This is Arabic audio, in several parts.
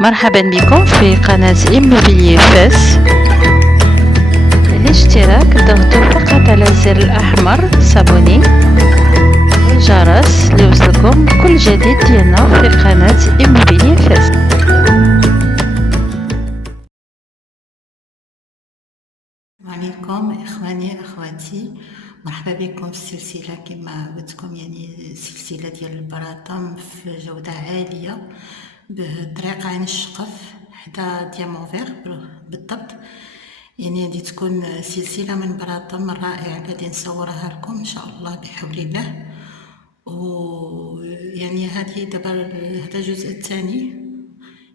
مرحبا بكم في قناة إيموبيليي فاس. للاشتراك ضغطوا فقط على الزر الأحمر سابوني والجرس ليوصلكم كل جديد ديالنا في قناة إيموبيليي فاس. عليكم إخواني أخواتي، مرحبا بكم في السلسلة كما قلتلكم، يعني سلسلة ديال البراطم في جودة عالية بطريقة عين الشقف حدا ديامونفيغ بالضبط. يعني غادي تكون سلسلة من براطم رائعة غادي نصورها لكم إن شاء الله بحول الله. ويعني هذه دابا هذا الجزء الثاني.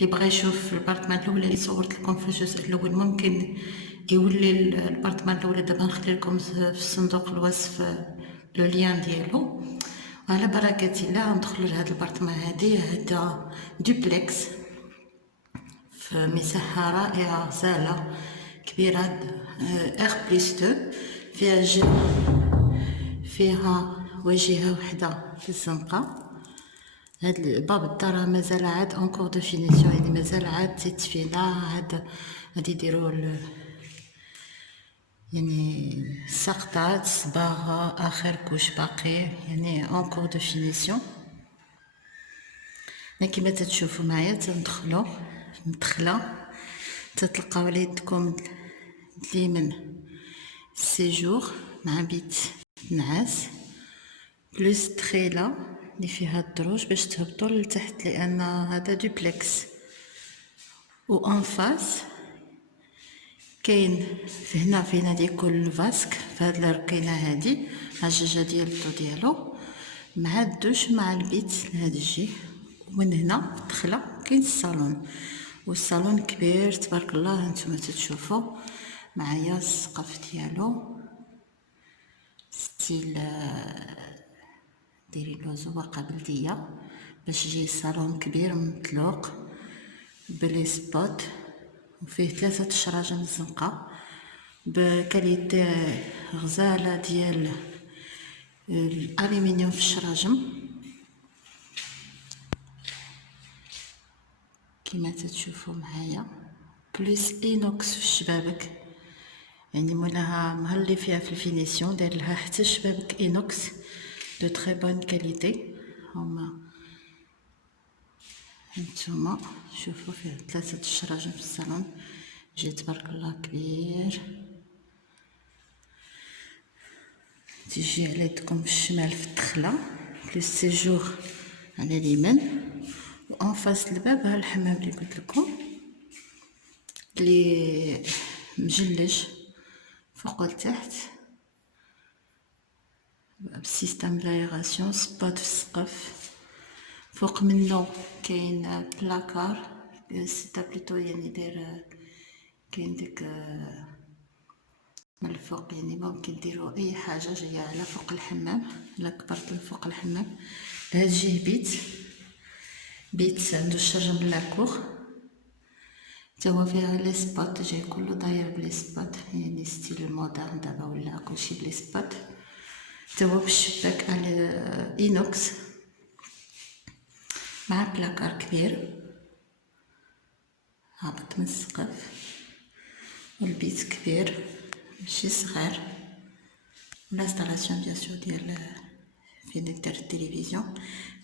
اللي بغى يشوف البارتمان الاول اللي صورت لكم في الجزء الاول ممكن يولي البارتمان الاول. دابا نخلي لكم في صندوق الوصف لو ليان ديالو. وعلى بركه الله ندخلوا لهذا البارتمان. هذا دوبلكس في مساحه رائعه، صاله كبيره، ار بلس 2، فيها واجهه وحده في الزنقه. هاد الباب الدار مازال عاد اونكور دو فينيسيون، يعني مازال عاد تيتفينا، عاد غادي يديروا يعني السقطات صباغه اخر كوش باقي، يعني اونكور دو فينيسيون. كيما تتشوفوا معايا تندخلوا مدخله، تتلقاو على يدكم اليمين سيجور مع بيت نعاس بلوس تخيله اللي فيها الدروج باش تهبطوا لتحت، لان هذا دوبلكس. و ان فاس كاين هنا فين غادي يكون الفاسك، فهاد الركينه هادي مع الجاجه ديال الضو ديالو مع الدوش مع البيت لهاد الجي. ومن هنا الدخله كاين الصالون، والصالون كبير تبارك الله. هانتوما تتشوفوا معايا السقف ديالو ستيل ديري له زواقه بلديه باش يجي الصالون كبير مطلوق بلي سبوت. وفيه 3 شراجم الزنقه بكاليتي غزاله ديال الالومنيوم في الشراجم كما تتشوفوا معايا، بلس اينوكس في الشبابك. يعني مولاها مهلي فيها في الفينيسيون، داير لها حتى الشبابك اينوكس دو تري بون كاليتي. هما هانتوما شوفوا فيه 3 الشراجم في الصالون، جي تبارك الله كبير. تيجي على يدكم الشمال في الدخله بلوس سيجور على اليمين. وان فاس الباب ها الحمام اللي قلت لكم اللي مجلج فوق لتحت بسيستم لايغاسيون، سبوت في السقف. فوق منه كاين بلاكار سيتا بليتو، يعني داير كاين ديك من الفوق، يعني ممكن ديروا اي حاجه جايه على فوق الحمام. لا كبرت من فوق الحمام لهاد الجهه بيت عندو الشرجم لاكوغ، تا هو فيها لي سبوت، جاي كله داير بلي سبوت، يعني ستيل مودرن دابا ولا كلشي بلي سبوت. تا هو بالشباك على اينوكس مع بلاكار كبير هابط من السقف. والبيت كبير ماشي صغير. الانستالاسيون بيان سور ديال فين دير التلفزيون،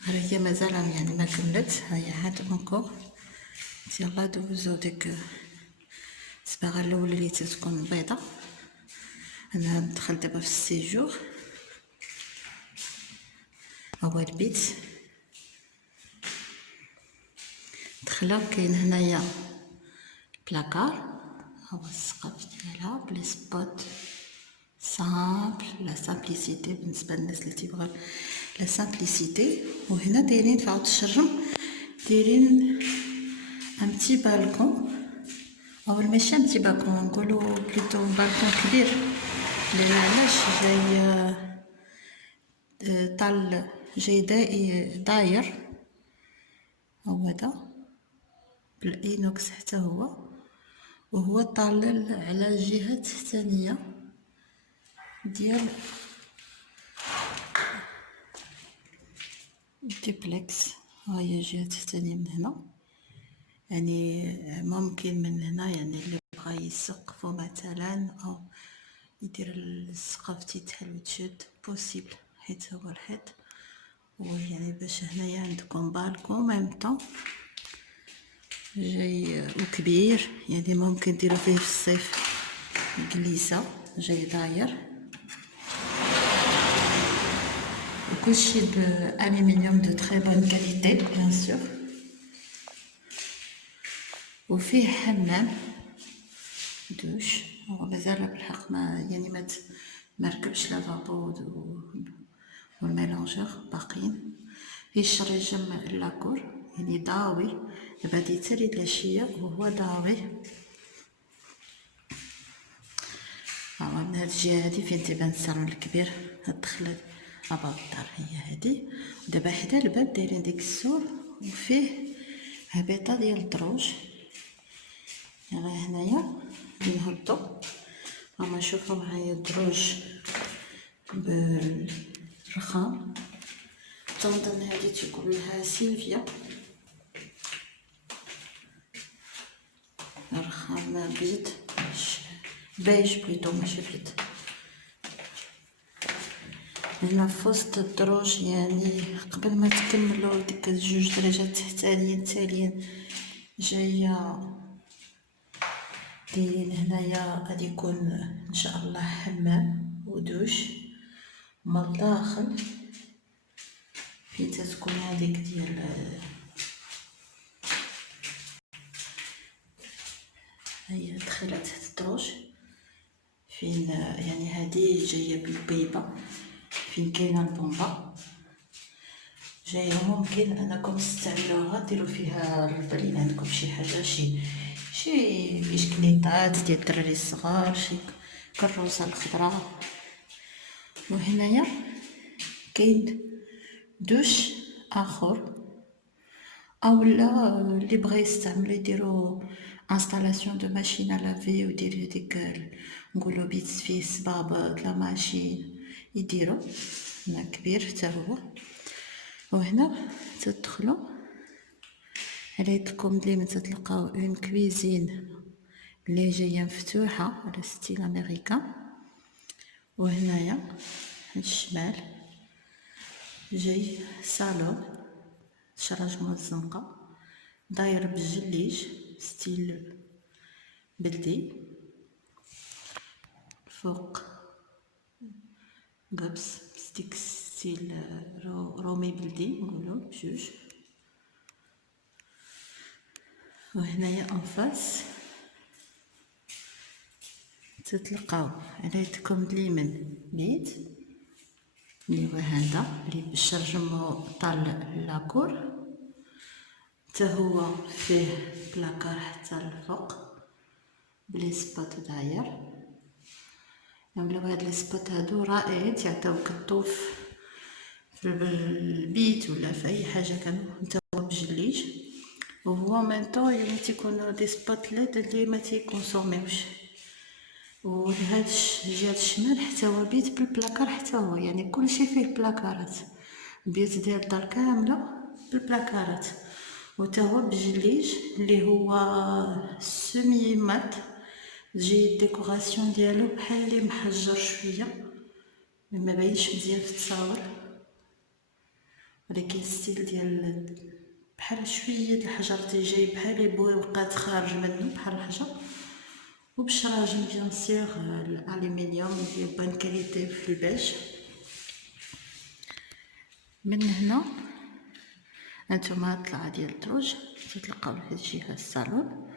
غير هي مازال يعني ما كملت، هاهي عاد اونكور. يلا دوزو ديك الصباغه الاول اللي تتكون بيضه. انا ندخل دابا في السيجور. هو البيت دخله كاين هنايا بلاكار، هو السقف ديالها بلي سبوت سامبل، لا سامبليسيتي بالنسبه للناس اللي تيبغيو لا سامبليسيتي. وهنا دايرين في عود الشرجم دايرين ان بتي بالكون، او ماشي ان بتي بالكون، نقولوا بلوتو بالكون كبير. لان علاش جاي طال جاي داير هو هذا بالاينوكس حتى هو، وهو طالل على الجهه الثانيه ديال الدوبلكس. ها هي الجهه الثانيه من هنا، يعني ممكن من هنا يعني اللي بغا يسقفو مثلا او يدير السقف تيتحل وتشد بوسيبل، حيت هو الحيط ويعني باش هنايا عندكم بالكون ميم طون جاي وكبير، يعني ممكن ديرو فيه في الصيف جليسة جاي داير، وكلشي بالالومنيوم دو تري بون كاليتي بيان سور. وفيه حمام دوش، هو مازال بالحق ما يعني ما ركبش لافابو والميلونجور باقيين. فيه الشريجم لاكور يعني داوي، بادي تالي العشية وهو داوي. من هاد الجهة هادي فين تيبان الصالون الكبير، هاد الدخلة اباب الدار هي هادي. ودابا حدا الباب دايرين ديك السور وفيه هبيطة ديال الدروج. يعني هنايا نهبطو، راما شوفو معايا الدروج بالرخام. تنظن هادي تيقول لها سيلفيا، الرخام بيض بيج بليتو ماشي بيض. هنا في وسط الدروج يعني قبل ما تكملو ديك 2 درجات تحتانيين جايه دايرين هنايا غادي يكون ان شاء الله حمام ودوش. من الداخل فين تتكون هذيك ديال هي دخلت الدروج فين يعني هذه جايه بالبيبه فين كاينه البومبا جايه. ممكن انكم تستعملوها ديروا فيها البرين، عندكم شي حاجه شي بيشكليطات ديال الدراري الصغار، شي كروسه الخضراء. وهنايا كاين دوش اخر، اولا اللي بغى يستعمل يديروا انستالاسيون دو ماشين ا لافي ودير هذيك نقولوا بيت فيه صبابط لا ماشين يديروا. هنا كبير حتى هو. وهنا تدخلوا على يدكم ديما تلقاو اون كويزين اللي جايه مفتوحه على ستيل امريكان. وهنايا الشمال جاي صالون شراج الزنقه داير بالجليج ستيل بلدي، فوق قبس ستيك ستيل رومي بلدي نقولو بجوج. وهنايا انفاس تتلقاو على يدكم اليمين بيت اللي هو هذا اللي بالشرجمو طال لاكور، حتى هو فيه بلاكار حتى الفوق بلي سبوت داير. عملو هاد لي سبوت هادو رائعين، تيعطيوك الطوف في البيت ولا في اي حاجه كانوا نتا هو بجليج. وهو مانطو يعني تيكونوا دي سبوت ليد اللي ما تيكونسوميوش. ولهاد الجهه الشمال حتى هو بيت بالبلاكار، حتى هو يعني كلشي فيه بلاكارات، البيوت ديال الدار كامله بالبلاكارات. وتا هو بجليج اللي هو سيمي مات، تجي الديكوراسيون ديالو بحال اللي محجر شويه ما باينش مزيان في التصاور، ولكن ستيل ديال بحال شويه د الحجر تيجي بحال يبوي وقات خارج منه بحال الحجر. وبشراجم بيان سيغ الالومنيوم ديال بون كاليتي في البيج. من هنا هانتوما الطلعه ديال الدروج تتلقاو لهاد الجهه الصالون،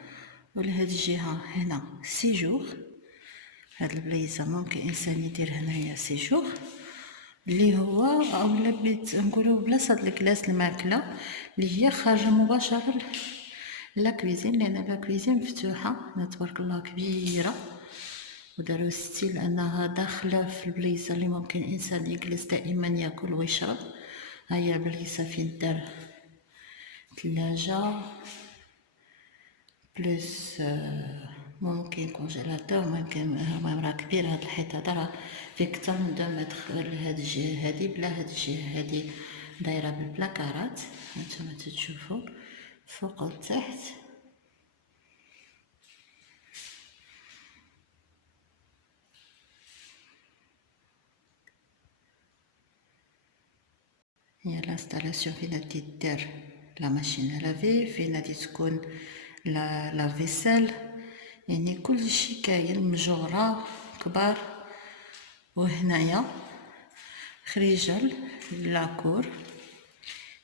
ولهاد الجهه هنا سيجور. هاد البلايصه ممكن انسان يدير هنايا سيجور اللي هو اولا بيت نقولوا بلاصه د الكلاس الماكله اللي هي خارجه مباشره لا كويزين، لان لا كويزين مفتوحه تبارك الله كبيره، وداروا ستيل انها داخله في البلايصه اللي ممكن انسان يجلس دائما ياكل ويشرب. هيا البلايصه فين دار ثلاجه بلس ممكن كونجيلاتور، ممكن راه كبير هاد الحيط هذا، راه فيه كتر من 2 متر لهاد الجهه هادي بلا هاد الجهه هادي دايره بالبلاكارات. هانتوما تتشوفوا فوق وتحت هي لانستالاسيون فين غادي دير لا ماشين لافي، فين غادي تكون لا فيسيل، يعني كلشي كاين، مجورة كبار. وهنايا خريجة لاكور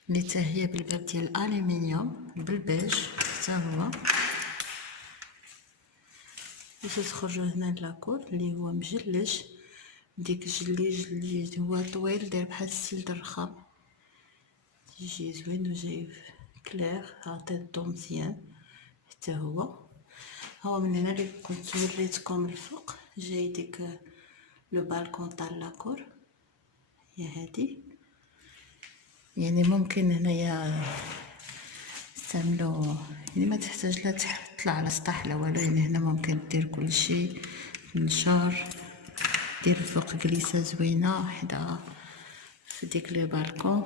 اللي تا هي بالباب ديال الالومنيوم بالبيج حتى هو. باش تخرجوا هنا لاكور اللي هو مجلج، ديك الجليج اللي هو طويل داير بحال السيل الرخام، يجي زوين وجاي كلير، عطيتو مزيان حتى هو من هنا اللي كنت وريتكم الفوق. جاي ديك لو بالكون تاع لاكور هي هادي، يعني ممكن هنايا استعملو، يعني ما تحتاج لا تطلع على سطح لا والو، يعني هنا ممكن دير كلشي نشار، دير فوق كليسه زوينه حدا في ديك لي بالكون.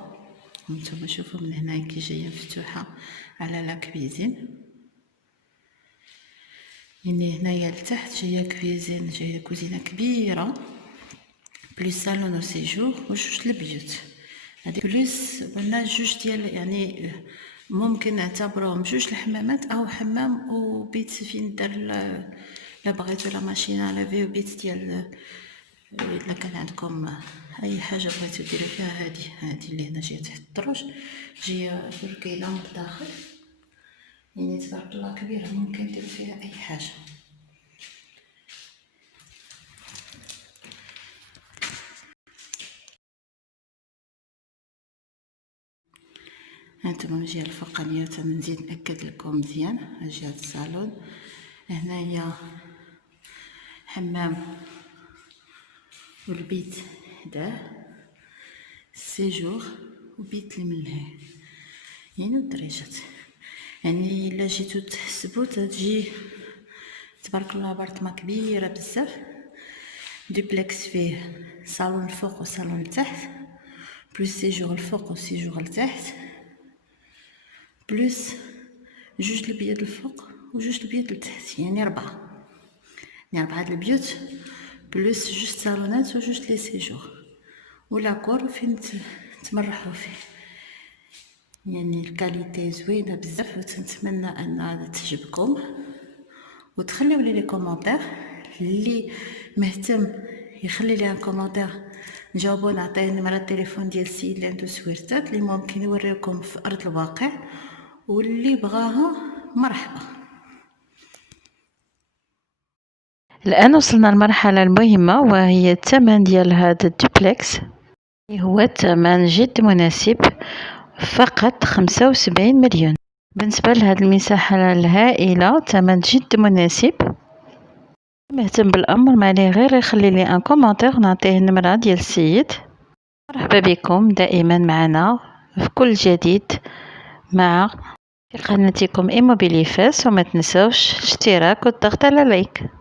وانتم شوفوا من هنا كي جايه مفتوحه على لا كويزين، يعني هنايا لتحت جايه كويزين، جايه كوزينه كبيره بلوس صالون او سيجور وجوج البيوت. هادي بلوس قلنا جوج ديال، يعني ممكن نعتبروهم جوج الحمامات او حمام وبيت فين دار لا بغيتو لا ماشين لافي وبيت ديال الا كان عندكم اي حاجه بغيتو ديرو فيها. هادي اللي هنا جايه تحت الدروج، جايه بركيله من الداخل، يعني تبارك الله كبيره، ممكن ديرو فيها اي حاجه. هانتوما من الجهه الفوقانيه تنزيد ناكد لكم مزيان. جهه الصالون هنايا حمام والبيت حداه سيجور وبيت الملهي، يعني الدريجات. يعني الا جيتو تحسبو تجي تبارك الله بارتما كبيره بزاف، دوبلكس فيه صالون الفوق وصالون لتحت، بلوس سيجور الفوق وسيجور لتحت، بلوس جوج البيوت الفوق وجوج البيوت لتحت، يعني 4. يعني 4 البيوت بلوس جوج صالونات وجوج لي سيجور ولاكور فين تمرحوا فيه. يعني الكاليتي زوينه بزاف، وتنتمنى ان تعجبكم، وتخليو لي كومونتير. اللي مهتم يخلي لي كومونتير نجاوبو، نعطيه نمرة التليفون ديال السيد اللي عنده سويرتات اللي ممكن يوريكم في ارض الواقع، واللي بغاها مرحبا. الآن وصلنا للمرحلة المهمة وهي الثمن ديال هذا الدوبلكس. هو ثمن جد مناسب، فقط 75 مليون. بالنسبة لهذه المساحة الهائلة ثمن جد مناسب. مهتم بالأمر ما عليه غير يخلي لي ان كومونتير، نعطيه النمرة ديال السيد. مرحبا بكم دائما معنا في كل جديد مع في قناتكم إيموبيلي فاس، وما تنسوش الاشتراك والضغط على لايك.